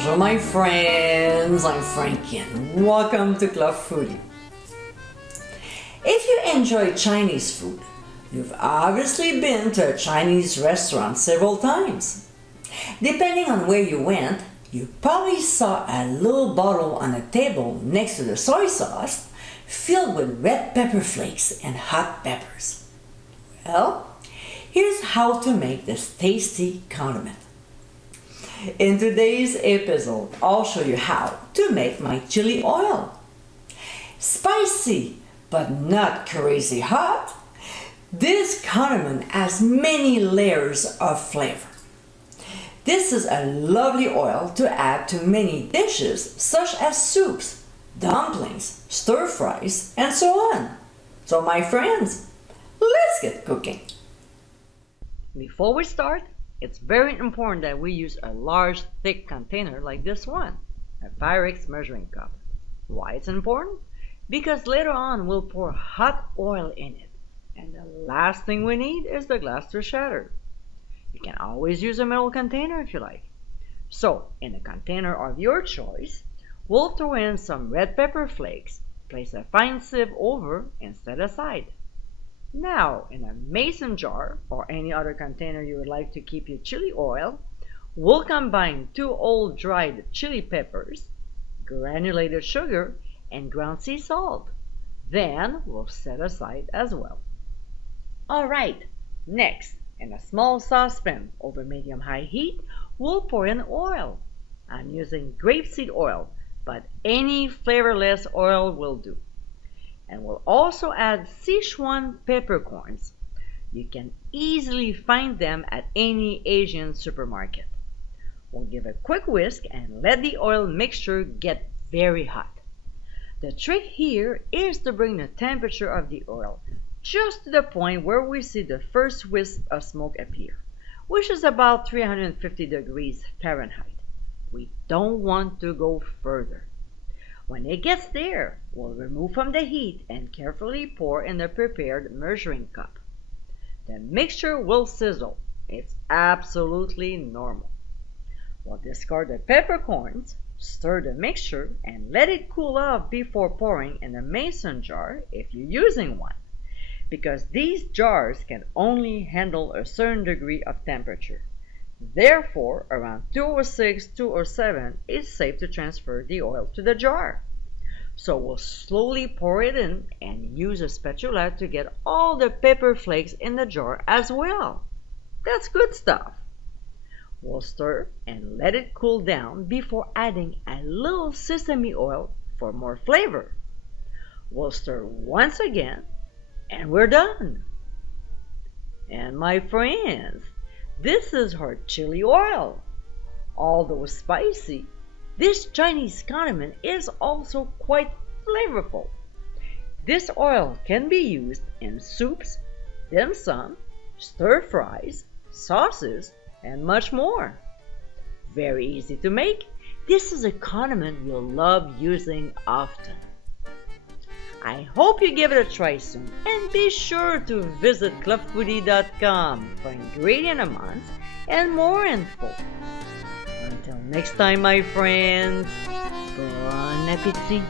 Bonjour my friends, I'm Frankie and welcome to Club Foodie. If you enjoy Chinese food, you've obviously been to a Chinese restaurant several times. Depending on where you went, you probably saw a little bottle on a table next to the soy sauce filled with red pepper flakes and hot peppers. Well, here's how to make this tasty condiment. In today's episode, I'll show you how to make my chili oil. Spicy, but not crazy hot, this condiment has many layers of flavor. This is a lovely oil to add to many dishes such as soups, dumplings, stir fries, and so on. So my friends, let's get cooking. Before we start, it's very important that we use a large, thick container like this one, a Pyrex measuring cup. Why it's important? Because later on we'll pour hot oil in it, and the last thing we need is the glass to shatter. You can always use a metal container if you like. So, in a container of your choice, we'll throw in some red pepper flakes, place a fine sieve over, and set aside. Now, in a mason jar or any other container you would like to keep your chili oil, we'll combine 2 whole dried chili peppers, granulated sugar, and ground sea salt. Then we'll set aside as well. Alright, next, in a small saucepan over medium-high heat, we'll pour in oil. I'm using grapeseed oil, but any flavorless oil will do. And we'll also add Sichuan peppercorns. You can easily find them at any Asian supermarket. We'll give a quick whisk and let the oil mixture get very hot. The trick here is to bring the temperature of the oil just to the point where we see the first wisp of smoke appear, which is about 350 degrees Fahrenheit. We don't want to go further. When it gets there, we'll remove from the heat and carefully pour in the prepared measuring cup. The mixture will sizzle. It's absolutely normal. We'll discard the peppercorns, stir the mixture, and let it cool off before pouring in a mason jar if you're using one, because these jars can only handle a certain degree of temperature. Therefore, around 206, 207 is safe to transfer the oil to the jar. So we'll slowly pour it in and use a spatula to get all the pepper flakes in the jar as well. That's good stuff. We'll stir and let it cool down before adding a little sesame oil for more flavor. We'll stir once again and we're done. And my friends, this is our chili oil. Although spicy, this Chinese condiment is also quite flavorful. This oil can be used in soups, dim sum, stir fries, sauces, and much more. Very easy to make. This is a condiment you'll love using often. I hope you give it a try soon, and be sure to visit clubfoodie.com for ingredient amounts and more info. Until next time, my friends, bon appétit!